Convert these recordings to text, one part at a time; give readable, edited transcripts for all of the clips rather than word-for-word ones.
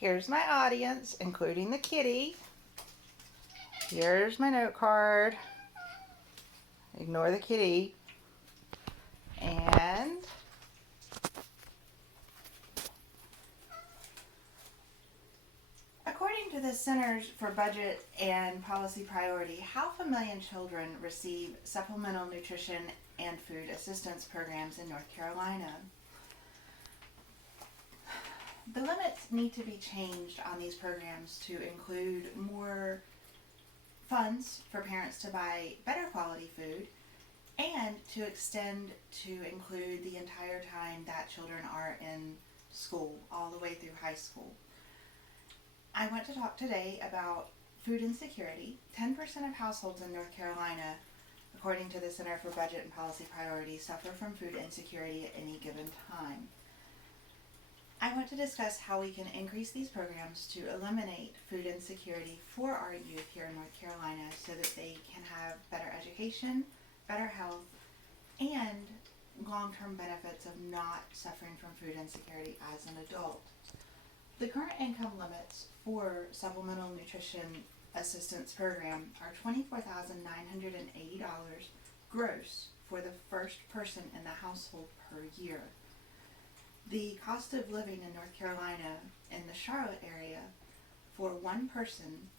Here's my audience, including the kitty. Here's my note card. Ignore the kitty. And according to the Centers for Budget and Policy Priority, 500,000 children receive supplemental nutrition and food assistance programs in North Carolina. The limits need to be changed on these programs to include more funds for parents to buy better quality food and to extend to include the entire time that children are in school, all the way through high school. I want to talk today about food insecurity. 10% of households in North Carolina, according to the Center for Budget and Policy Priorities, suffer from food insecurity at any given time. I want to discuss how we can increase these programs to eliminate food insecurity for our youth here in North Carolina so that they can have better education, better health, and long-term benefits of not suffering from food insecurity as an adult. The current income limits for supplemental nutrition assistance program are $24,980 gross for the first person in the household per year. The cost of living in North Carolina in the Charlotte area for one person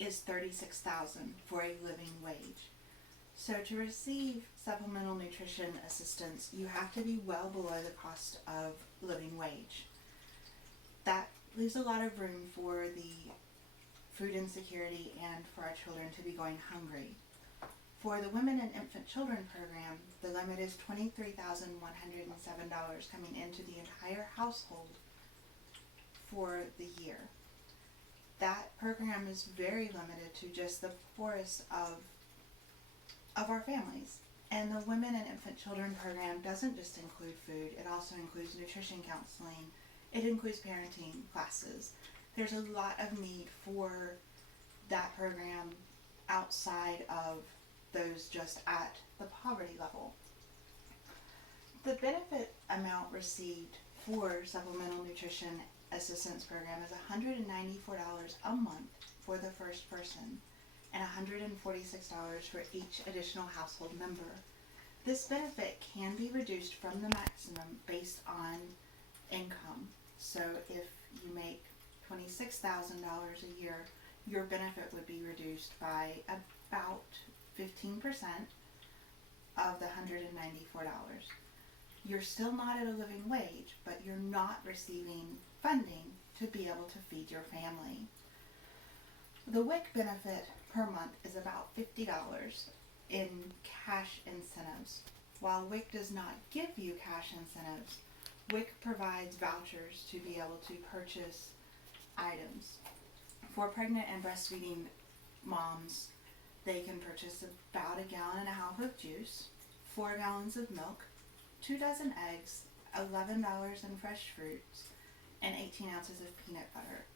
is $36,000 for a living wage. So to receive supplemental nutrition assistance, you have to be well below the cost of living wage. That leaves a lot of room for the food insecurity and for our children to be going hungry. For the Women and Infant Children program, the limit is $23,107 coming into the entire household for the year. That program is very limited to just the poorest of our families. And the Women and Infant Children program doesn't just include food, it also includes nutrition counseling, it includes parenting classes. There's a lot of need for that program outside of those just at the poverty level. The benefit amount received for supplemental nutrition assistance program is $194 a month for the first person and $146 for each additional household member. This benefit can be reduced from the maximum based on income. So if you make $26,000 a year, your benefit would be reduced by about 15% of the $194. You're still not at a living wage, but you're not receiving funding to be able to feed your family. The WIC benefit per month is about $50 in cash incentives. While WIC does not give you cash incentives, WIC provides vouchers to be able to purchase items. For pregnant and breastfeeding moms, they can purchase about 1.5 gallons of juice, 4 gallons of milk, 2 dozen eggs, $11 in fresh fruits, and 18 ounces of peanut butter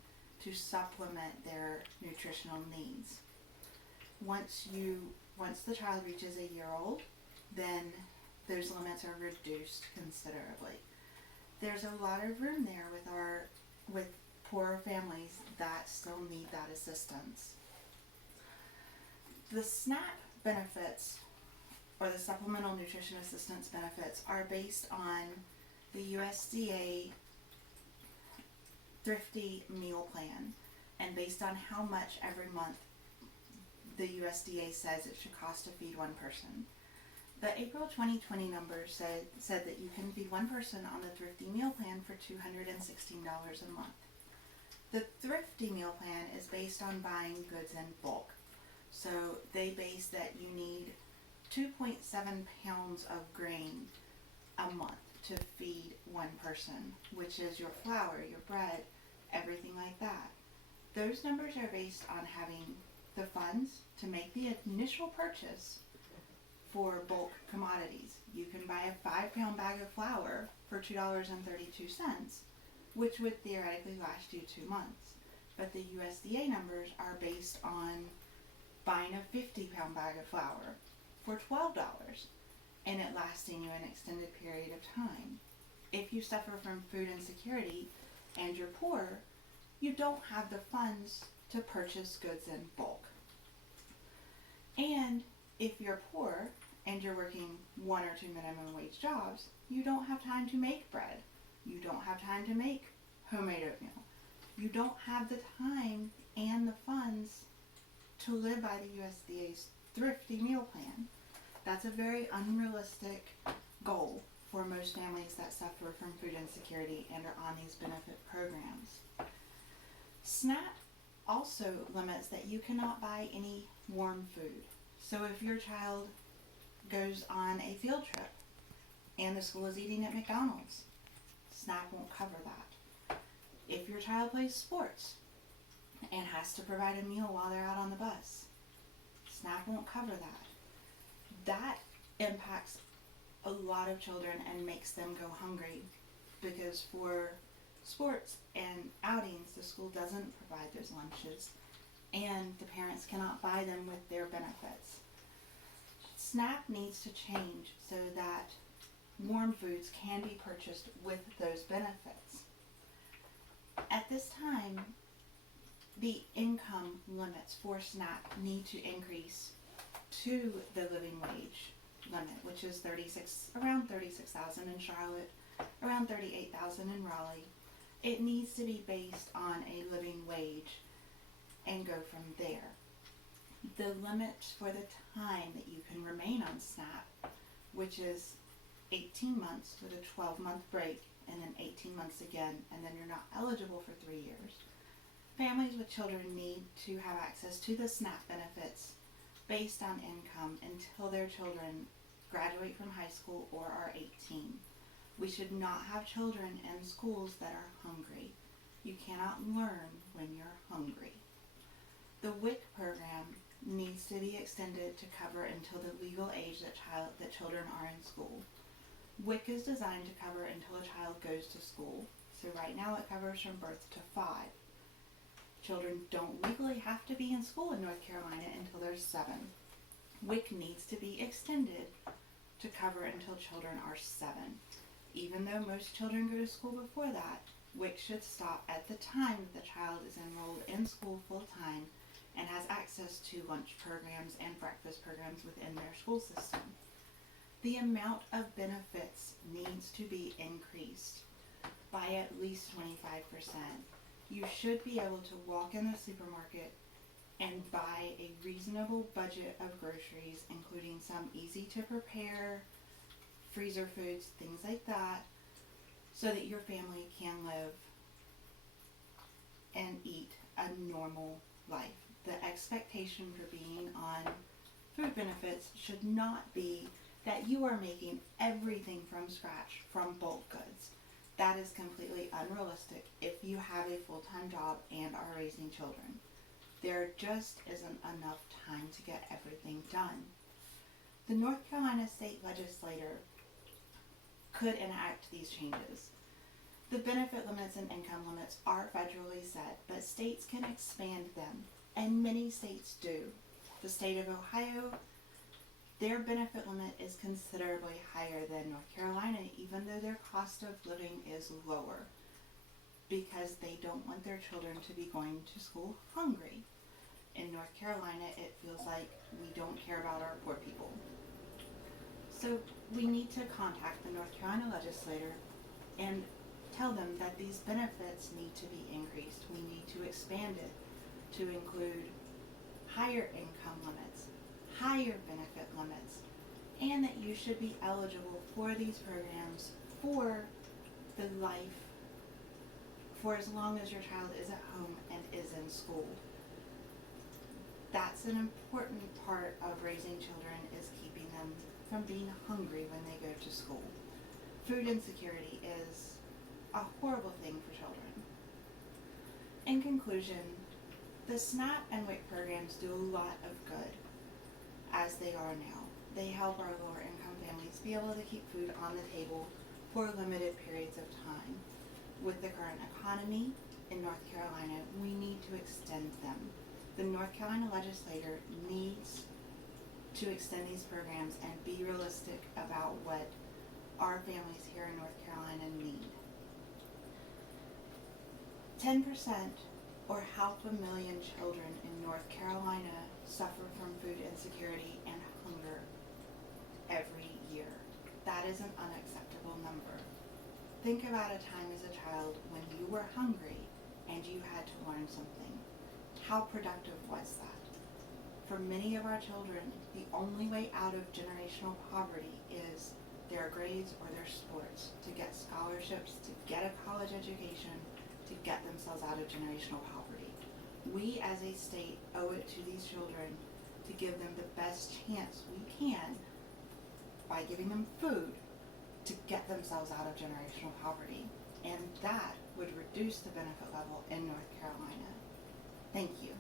to supplement their nutritional needs. Once the child reaches a year old, then those limits are reduced considerably. There's a lot of room there with poorer families that still need that assistance. The SNAP benefits, or the Supplemental Nutrition Assistance benefits, are based on the USDA Thrifty Meal Plan and based on how much every month the USDA says it should cost to feed one person. The April 2020 numbers said that you can feed one person on the Thrifty Meal Plan for $216 a month. The Thrifty Meal Plan is based on buying goods in bulk. So they base that you need 2.7 pounds of grain a month to feed one person, which is your flour, your bread, everything like that. Those numbers are based on having the funds to make the initial purchase for bulk commodities. You can buy a 5-pound bag of flour for $2.32, which would theoretically last you 2 months. But the USDA numbers are based on buying a 50-pound bag of flour for $12 and it lasting you an extended period of time. If you suffer from food insecurity, and you're poor, you don't have the funds to purchase goods in bulk. And if you're poor and you're working 1 or 2 minimum wage jobs, you don't have time to make bread. You don't have time to make homemade oatmeal. You don't have the time and the funds to live by the USDA's thrifty meal plan. That's a very unrealistic goal for most families that suffer from food insecurity and are on these benefit programs. SNAP also limits that you cannot buy any warm food. So if your child goes on a field trip and the school is eating at McDonald's, SNAP won't cover that. If your child plays sports and has to provide a meal while they're out on the bus, SNAP won't cover that. That impacts a lot of children and makes them go hungry, because for sports and outings, the school doesn't provide those lunches and the parents cannot buy them with their benefits. SNAP needs to change so that warm foods can be purchased with those benefits. At this time, the income limits for SNAP need to increase to the living wage limit, which is around 36,000 in Charlotte, around 38,000 in Raleigh. It needs to be based on a living wage and go from there. The limit for the time that you can remain on SNAP, which is 18 months with a 12-month break and then 18 months again, and then you're not eligible for 3 years. Families with children need to have access to the SNAP benefits based on income until their children graduate from high school or are 18. We should not have children in schools that are hungry. You cannot learn when you're hungry. The WIC program needs to be extended to cover until the legal age that children are in school. WIC is designed to cover until a child goes to school. So right now it covers from birth to 5. Children don't legally have to be in school in North Carolina until they're 7. WIC needs to be extended to cover until children are 7. Even though most children go to school before that, WIC should stop at the time that the child is enrolled in school full time and has access to lunch programs and breakfast programs within their school system. The amount of benefits needs to be increased by at least 25%. You should be able to walk in the supermarket and buy a reasonable budget of groceries, including some easy to prepare freezer foods, things like that, so that your family can live and eat a normal life. The expectation for being on food benefits should not be that you are making everything from scratch from bulk goods. That is completely unrealistic if you have a full-time job and are raising children. There just isn't enough time to get everything done. The North Carolina state legislature could enact these changes. The benefit limits and income limits are federally set, but states can expand them, and many states do. The state of Ohio, their benefit limit is considerably higher than North Carolina, even though their cost of living is lower, because they don't want their children to be going to school hungry. In North Carolina, it feels like we don't care about our poor people. So we need to contact the North Carolina legislature and tell them that these benefits need to be increased. We need to expand it to include higher income limits, higher benefit limits, and that you should be eligible for these programs for the life, for as long as your child is at home and is in school. That's an important part of raising children, is keeping them from being hungry when they go to school. Food insecurity is a horrible thing for children. In conclusion, the SNAP and WIC programs do a lot of good as they are now. They help our lower income families be able to keep food on the table for limited periods of time. With the current economy in North Carolina, we need to extend them. The North Carolina legislature needs to extend these programs and be realistic about what our families here in North Carolina need. 10% or 500,000 children in North Carolina suffer from food insecurity and hunger every year. That is an unacceptable number. Think about a time as a child when you were hungry and you had to learn something. How productive was that? For many of our children, the only way out of generational poverty is their grades or their sports, to get scholarships, to get a college education, to get themselves out of generational poverty. We as a state owe it to these children to give them the best chance we can by giving them food to get themselves out of generational poverty. And that would reduce the benefit level in North Carolina. Thank you.